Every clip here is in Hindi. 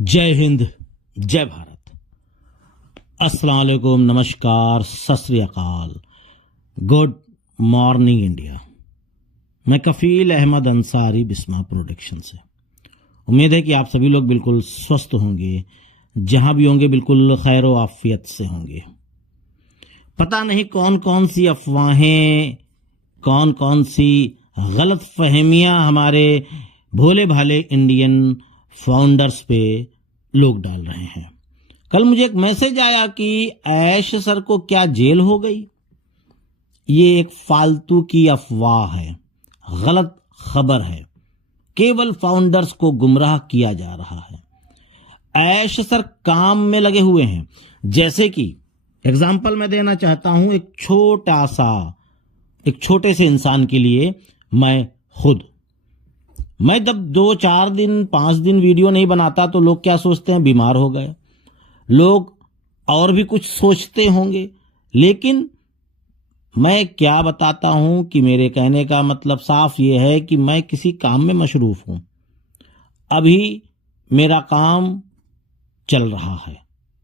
जय हिंद, जय भारत, अस्सलाम वालेकुम, नमस्कार, सत श्री अकाल, गुड मॉर्निंग इंडिया। मैं कफील अहमद अंसारी, बिस्मा प्रोडक्शन से। उम्मीद है कि आप सभी लोग बिल्कुल स्वस्थ होंगे, जहां भी होंगे बिल्कुल खैर व आफियत से होंगे। पता नहीं कौन कौन सी अफवाहें, कौन कौन सी गलत फहमियां हमारे भोले भाले इंडियन फाउंडर्स पे लोग डाल रहे हैं। कल मुझे एक मैसेज आया कि ऐश सर को क्या जेल हो गई। ये एक फालतू की अफवाह है, गलत खबर है, केवल फाउंडर्स को गुमराह किया जा रहा है। ऐश सर काम में लगे हुए हैं। जैसे कि एग्जाम्पल मैं देना चाहता हूं, एक छोटे से इंसान के लिए मैं जब 2-4 दिन 5 दिन वीडियो नहीं बनाता तो लोग क्या सोचते हैं, बीमार हो गए। लोग और भी कुछ सोचते होंगे, लेकिन मैं क्या बताता हूं कि मेरे कहने का मतलब साफ ये है कि मैं किसी काम में मशरूफ हूं। अभी मेरा काम चल रहा है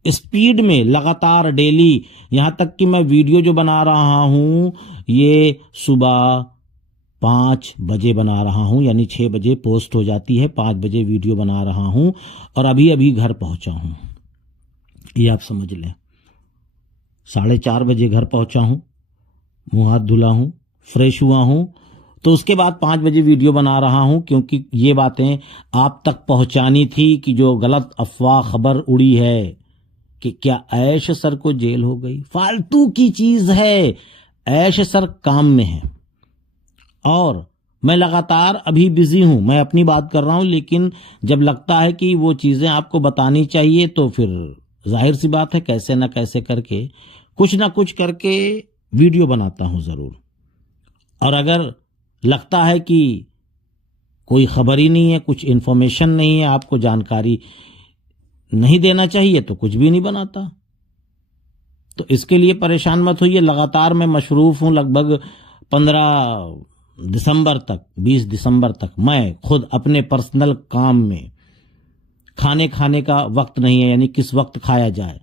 स्पीड में, लगातार डेली, यहां तक कि मैं वीडियो जो बना रहा हूं ये सुबह 5 बजे बना रहा हूं, यानी 6 बजे पोस्ट हो जाती है, 5 बजे वीडियो बना रहा हूं और अभी अभी घर पहुंचा हूं। ये आप समझ लें, 4:30 बजे घर पहुंचा हूं, मुंह हाथ धुला हूं, फ्रेश हुआ हूं, तो उसके बाद 5 बजे वीडियो बना रहा हूं, क्योंकि ये बातें आप तक पहुंचानी थी कि जो गलत अफवाह खबर उड़ी है कि क्या ऐश सर को जेल हो गई। फालतू की चीज है। ऐश सर काम में है और मैं लगातार अभी बिजी हूं, मैं अपनी बात कर रहा हूं, लेकिन जब लगता है कि वो चीजें आपको बतानी चाहिए तो फिर जाहिर सी बात है कैसे ना कैसे करके कुछ ना कुछ करके वीडियो बनाता हूं जरूर। और अगर लगता है कि कोई खबर ही नहीं है, कुछ इन्फॉर्मेशन नहीं है, आपको जानकारी नहीं देना चाहिए तो कुछ भी नहीं बनाता। तो इसके लिए परेशान मत होइए। लगातार मैं मशरूफ हूं। लगभग 15 दिसंबर तक, 20 दिसंबर तक मैं खुद अपने पर्सनल काम में, खाने का वक्त नहीं है, यानी किस वक्त खाया जाए।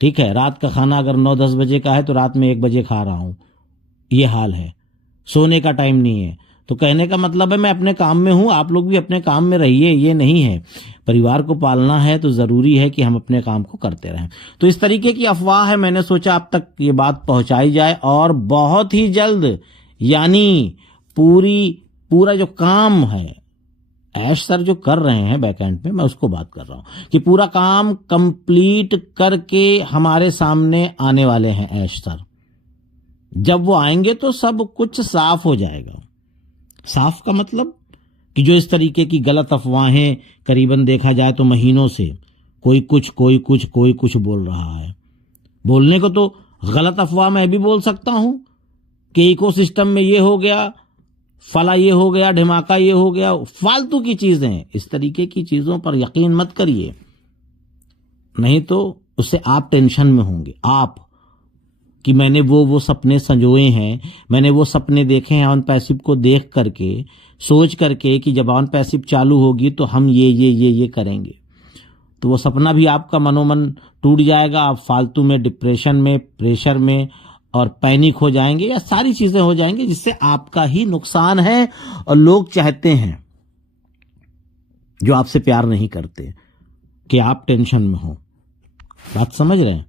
ठीक है, रात का खाना अगर 9-10 बजे का है तो रात में 1 बजे खा रहा हूं, ये हाल है। सोने का टाइम नहीं है। तो कहने का मतलब है मैं अपने काम में हूं, आप लोग भी अपने काम में रहिए। ये नहीं है, परिवार को पालना है तो जरूरी है कि हम अपने काम को करते रहें। तो इस तरीके की अफवाह है, मैंने सोचा आप तक ये बात पहुंचाई जाए और बहुत ही जल्द, यानी पूरा जो काम है ऐश सर जो कर रहे हैं बैकएंड पे, मैं उसको बात कर रहा हूं कि पूरा काम कंप्लीट करके हमारे सामने आने वाले हैं ऐश सर। जब वो आएंगे तो सब कुछ साफ हो जाएगा। साफ का मतलब कि जो इस तरीके की गलत अफवाहें करीबन देखा जाए तो महीनों से कोई कुछ बोल रहा है। बोलने को तो गलत अफवाह मैं भी बोल सकता हूं कि इकोसिस्टम में ये हो गया, फला ये हो गया, ढिमाका ये हो गया। फालतू की चीजें, इस तरीके की चीजों पर यकीन मत करिए, नहीं तो उससे आप टेंशन में होंगे। आप कि मैंने वो सपने संजोए हैं, मैंने वो सपने देखे हैं ऑन पैसिव को देख करके, सोच करके कि जब ऑन पैसिव चालू होगी तो हम ये करेंगे, तो वो सपना भी आपका मनोमन टूट जाएगा। आप फालतू में डिप्रेशन में, प्रेशर में और पैनिक हो जाएंगे, या सारी चीजें हो जाएंगी जिससे आपका ही नुकसान है। और लोग चाहते हैं, जो आपसे प्यार नहीं करते, कि आप टेंशन में हो। बात समझ रहे हैं?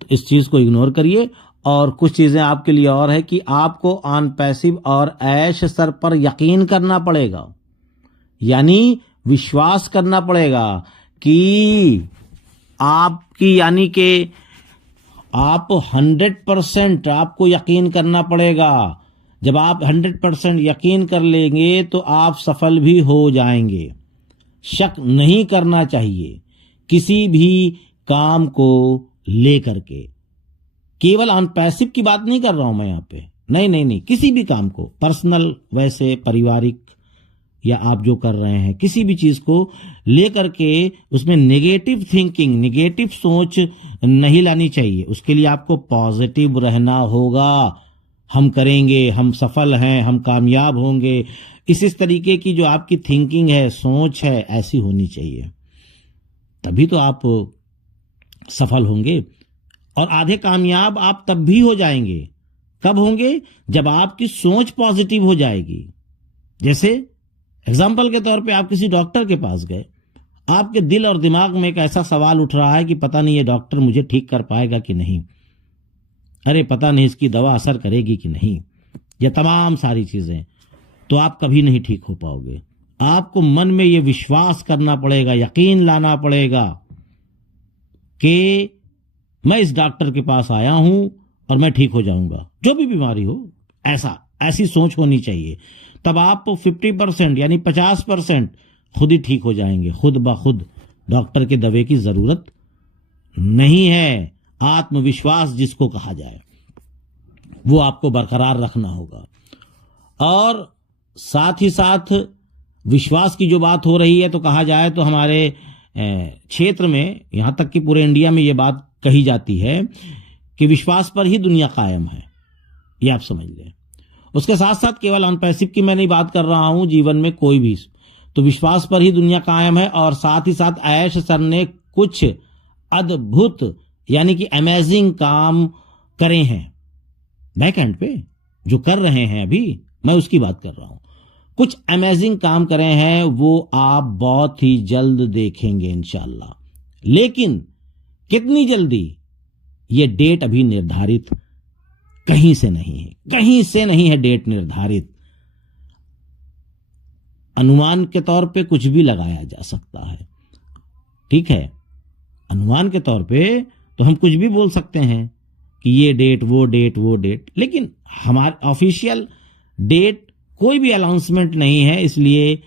तो इस चीज को इग्नोर करिए। और कुछ चीजें आपके लिए और है कि आपको ऑन पैसिव और ऐश सर पर यकीन करना पड़ेगा, यानी विश्वास करना पड़ेगा कि आपकी, यानी कि आप 100% आपको यकीन करना पड़ेगा। जब आप 100% यकीन कर लेंगे तो आप सफल भी हो जाएंगे। शक नहीं करना चाहिए किसी भी काम को लेकर के। केवल ऑन पैसिव की बात नहीं कर रहा हूं मैं यहां पे, नहीं, किसी भी काम को, पर्सनल, वैसे पारिवारिक, या आप जो कर रहे हैं किसी भी चीज को लेकर के उसमें नेगेटिव थिंकिंग, नेगेटिव सोच नहीं लानी चाहिए। उसके लिए आपको पॉजिटिव रहना होगा। हम करेंगे, हम सफल हैं, हम कामयाब होंगे, इस तरीके की जो आपकी थिंकिंग है, सोच है, ऐसी होनी चाहिए। तभी तो आप सफल होंगे। और आधे कामयाब आप तब भी हो जाएंगे, कब होंगे? जब आपकी सोच पॉजिटिव हो जाएगी। जैसे एग्जाम्पल के तौर पे आप किसी डॉक्टर के पास गए, आपके दिल और दिमाग में एक ऐसा सवाल उठ रहा है कि पता नहीं ये डॉक्टर मुझे ठीक कर पाएगा कि नहीं, अरे पता नहीं इसकी दवा असर करेगी कि नहीं, ये तमाम सारी चीजें, तो आप कभी नहीं ठीक हो पाओगे। आपको मन में ये विश्वास करना पड़ेगा, यकीन लाना पड़ेगा कि मैं इस डॉक्टर के पास आया हूं और मैं ठीक हो जाऊंगा, जो भी बीमारी हो। ऐसी सोच होनी चाहिए। तब आप 50% यानी 50% खुद ही ठीक हो जाएंगे, खुद ब खुद। डॉक्टर के दवे की जरूरत नहीं है। आत्मविश्वास जिसको कहा जाए, वो आपको बरकरार रखना होगा। और साथ ही साथ विश्वास की जो बात हो रही है, तो कहा जाए तो हमारे क्षेत्र में, यहां तक कि पूरे इंडिया में ये बात कही जाती है कि विश्वास पर ही दुनिया कायम है, ये आप समझ लें। उसके साथ साथ केवल ऑन पैसिव की मैं नहीं बात कर रहा हूं, जीवन में कोई भी, तो विश्वास पर ही दुनिया कायम है। और साथ ही साथ ऐश सर ने कुछ अद्भुत यानी कि अमेजिंग काम करे हैं बैक एंड पे, जो कर रहे हैं अभी, मैं उसकी बात कर रहा हूं। कुछ अमेजिंग काम करे हैं, वो आप बहुत ही जल्द देखेंगे इंशाल्लाह। लेकिन कितनी जल्दी, ये डेट अभी निर्धारित कहीं से नहीं है, कहीं से नहीं है डेट निर्धारित। अनुमान के तौर पे कुछ भी लगाया जा सकता है, ठीक है, अनुमान के तौर पे तो हम कुछ भी बोल सकते हैं कि ये डेट, वो डेट, वो डेट, लेकिन हमारे ऑफिशियल डेट कोई भी अनाउंसमेंट नहीं है, इसलिए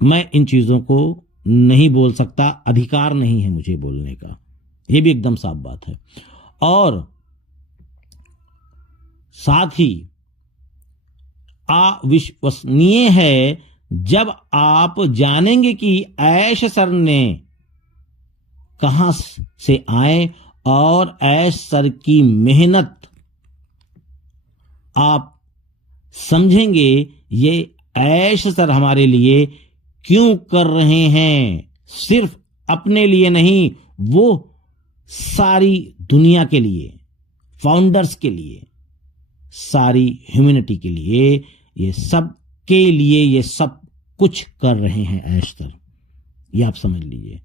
मैं इन चीजों को नहीं बोल सकता, अधिकार नहीं है मुझे बोलने का, ये भी एकदम साफ बात है। और साथ ही अविश्वसनीय है जब आप जानेंगे कि ऐश सर ने कहां से आए और ऐश सर की मेहनत आप समझेंगे, ये ऐश सर हमारे लिए क्यों कर रहे हैं। सिर्फ अपने लिए नहीं, वो सारी दुनिया के लिए, फाउंडर्स के लिए, सारी ह्यूमैनिटी के लिए, ये सब के लिए ये सब कुछ कर रहे हैं ऐश सर, ये आप समझ लीजिए।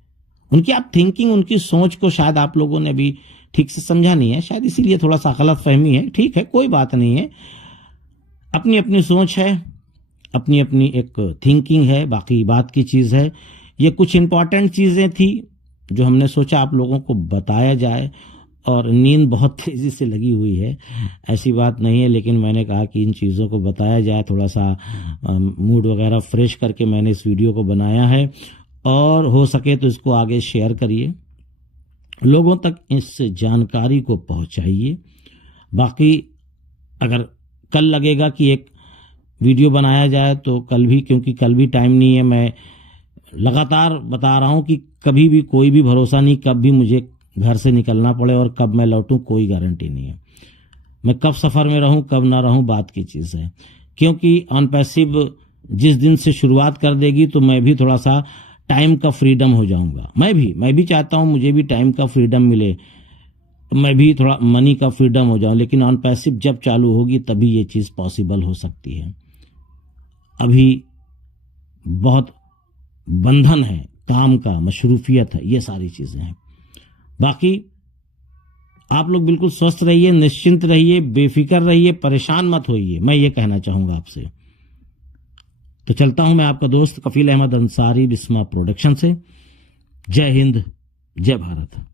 उनकी आप थिंकिंग, उनकी सोच को शायद आप लोगों ने भी ठीक से समझा नहीं है, शायद इसीलिए थोड़ा सा गलत फहमी है। ठीक है, कोई बात नहीं है, अपनी अपनी सोच है, अपनी अपनी एक थिंकिंग है, बाकी बात की चीज है। ये कुछ इंपॉर्टेंट चीजें थी जो हमने सोचा आप लोगों को बताया जाए। और नींद बहुत तेजी से लगी हुई है, ऐसी बात नहीं है, लेकिन मैंने कहा कि इन चीज़ों को बताया जाए, थोड़ा सा मूड वगैरह फ्रेश करके मैंने इस वीडियो को बनाया है। और हो सके तो इसको आगे शेयर करिए, लोगों तक इस जानकारी को पहुंचाइए। बाकी अगर कल लगेगा कि एक वीडियो बनाया जाए तो कल भी, क्योंकि कल भी टाइम नहीं है, मैं लगातार बता रहा हूं कि कभी भी कोई भी भरोसा नहीं, कब भी मुझे घर से निकलना पड़े और कब मैं लौटूं कोई गारंटी नहीं है। मैं कब सफर में रहूं कब ना रहूं बात की चीज है, क्योंकि ऑन पैसिव जिस दिन से शुरुआत कर देगी तो मैं भी थोड़ा सा टाइम का फ्रीडम हो जाऊंगा। मैं भी चाहता हूं मुझे भी टाइम का फ्रीडम मिले, मैं भी थोड़ा मनी का फ्रीडम हो जाऊं, लेकिन ऑन पैसिव जब चालू होगी तभी ये चीज पॉसिबल हो सकती है। अभी बहुत बंधन है, काम का मशरूफियत है, ये सारी चीजें हैं। बाकी आप लोग बिल्कुल स्वस्थ रहिए, निश्चिंत रहिए, बेफिक्र रहिए, परेशान मत होइए, मैं ये कहना चाहूंगा आपसे। तो चलता हूं मैं आपका दोस्त कफील अहमद अंसारी बिस्मा प्रोडक्शन से। जय हिंद, जय भारत।